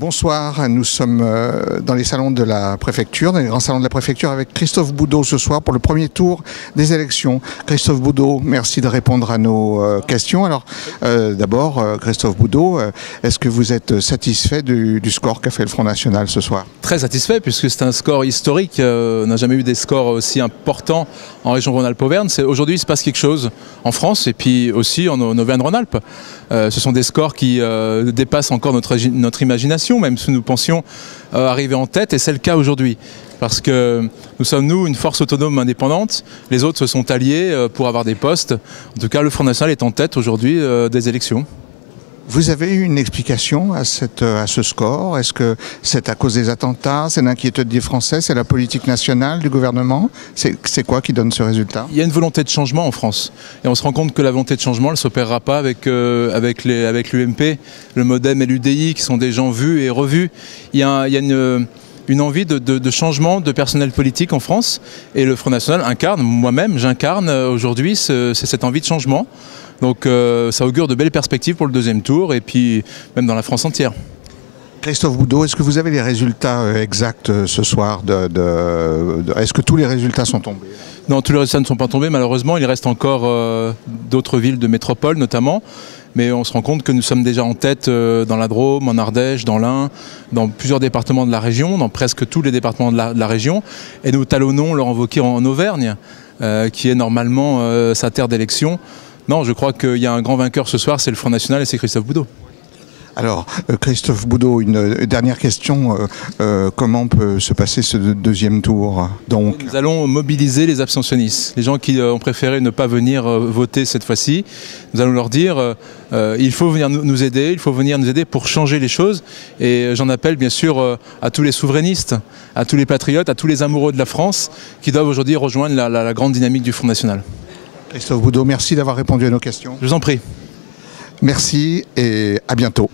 Bonsoir, nous sommes dans les salons de la préfecture, dans les grands salons de la préfecture avec Christophe Boudeau ce soir pour le premier tour des élections. Christophe Boudeau, merci de répondre à nos questions. Alors d'abord, Christophe Boudeau, est-ce que vous êtes satisfait du score qu'a fait le Front National ce soir? Très satisfait puisque c'est un score historique. On n'a jamais eu des scores aussi importants en région Rhône-Alpes-Auvergne. Aujourd'hui, il se passe quelque chose en France et puis aussi en Auvergne-Rhône-Alpes. Ce sont des scores qui dépassent encore notre imagination, même si nous pensions arriver en tête, et c'est le cas aujourd'hui. Parce que nous sommes, nous, une force autonome indépendante, les autres se sont alliés pour avoir des postes. En tout cas, le Front National est en tête aujourd'hui des élections. Vous avez eu une explication à ce score? Est-ce que c'est à cause des attentats? C'est l'inquiétude des Français? C'est la politique nationale du gouvernement? C'est quoi qui donne ce résultat? Il y a une volonté de changement en France. Et on se rend compte que la volonté de changement, elle ne s'opérera pas avec l'UMP, le MoDem et l'UDI, qui sont des gens vus et revus. Il y a une envie de changement de personnel politique en France. Et le Front National incarne, moi-même, j'incarne aujourd'hui cette envie de changement. Donc ça augure de belles perspectives pour le deuxième tour et puis même dans la France entière. Christophe Boudeau, est-ce que vous avez les résultats exacts ce soir est-ce que tous les résultats sont tombés? Non, tous les résultats ne sont pas tombés malheureusement. Il reste encore d'autres villes de métropole notamment. Mais on se rend compte que nous sommes déjà en tête dans la Drôme, en Ardèche, dans l'Ain, dans plusieurs départements de la région, dans presque tous les départements de la région. Et nous talonnons Laurent Wauquiez en Auvergne, qui est normalement sa terre d'élection. Non, je crois qu'il y a un grand vainqueur ce soir, c'est le Front National et c'est Christophe Boudeau. Alors, Christophe Boudeau, une dernière question. Comment peut se passer ce deuxième tour? Donc, nous allons mobiliser les abstentionnistes, les gens qui ont préféré ne pas venir voter cette fois-ci. Nous allons leur dire il faut venir nous aider, il faut venir nous aider pour changer les choses. Et j'en appelle bien sûr à tous les souverainistes, à tous les patriotes, à tous les amoureux de la France qui doivent aujourd'hui rejoindre la grande dynamique du Front National. Christophe Boudeau, merci d'avoir répondu à nos questions. Je vous en prie. Merci et à bientôt.